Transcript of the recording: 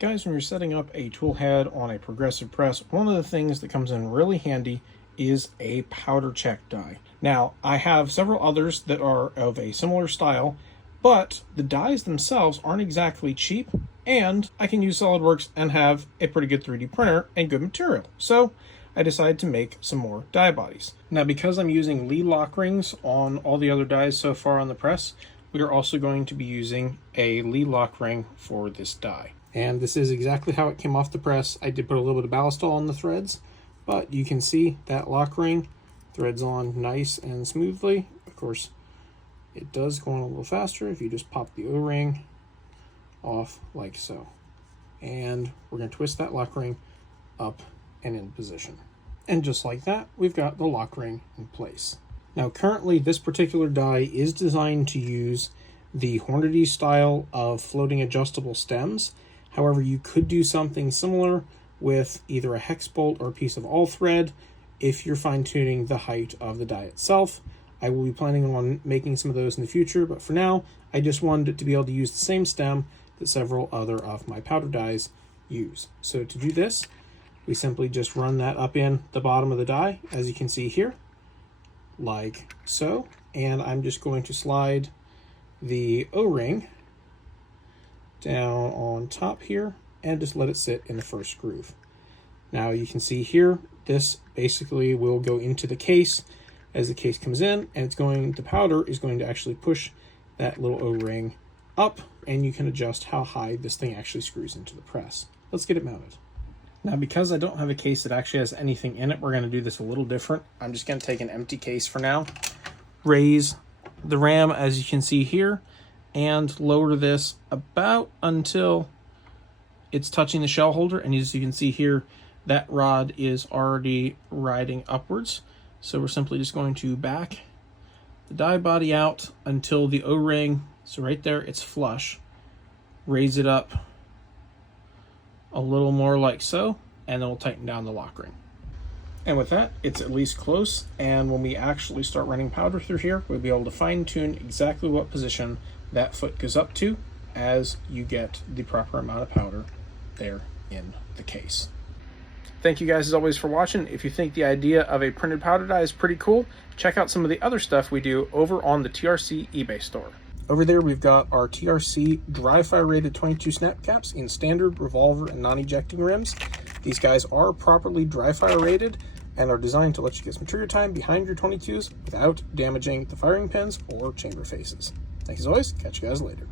Guys, when you're setting up a tool head on a progressive press, one of the things that comes in really handy is a powder check die. Now, I have several others that are of a similar style, but the dies themselves aren't exactly cheap, and I can use SolidWorks and have a pretty good 3D printer and good material. So I decided to make some more die bodies. Now, because I'm using Lee lock rings on all the other dies so far on the press, we are also going to be using a Lee lock ring for this die. And this is exactly how it came off the press. I did put a little bit of Ballistol on the threads, but you can see that lock ring threads on nice and smoothly. Of course, it does go on a little faster if you just pop the O-ring off like so. And we're going to twist that lock ring up and in position. And just like that, we've got the lock ring in place. Now, currently, this particular die is designed to use the Hornady style of floating adjustable stems. However, you could do something similar with either a hex bolt or a piece of all thread if you're fine-tuning the height of the die itself. I will be planning on making some of those in the future, but for now, I just wanted to be able to use the same stem that several other of my powder dies use. So to do this, we simply just run that up in the bottom of the die, as you can see here, like so. And I'm just going to slide the O-ring down on top here and just let it sit in the first groove. Now you can see here, this basically will go into the case as the case comes in, and the powder is going to actually push that little O-ring up, and you can adjust how high this thing actually screws into the press. Let's get it mounted. Now, because I don't have a case that actually has anything in it, we're going to do this a little different. I'm just going to take an empty case for now, raise the ram as you can see here, and lower this about until it's touching the shell holder. And as you can see here, that rod is already riding upwards. So we're simply just going to back the die body out until the O-ring, so right there, it's flush. Raise it up a little more like so, and then we'll tighten down the lock ring. And with that, it's at least close, and when we actually start running powder through here, we'll be able to fine-tune exactly what position that foot goes up to as you get the proper amount of powder there in the case. Thank you guys as always for watching. If you think the idea of a printed powder die is pretty cool, check out some of the other stuff we do over on the TRC eBay store. Over there, we've got our TRC dry fire rated 22 snap caps in standard, revolver, and non-ejecting rims. These guys are properly dry fire rated and are designed to let you get some trigger time behind your 22s without damaging the firing pins or chamber faces. Thanks as always. Catch you guys later.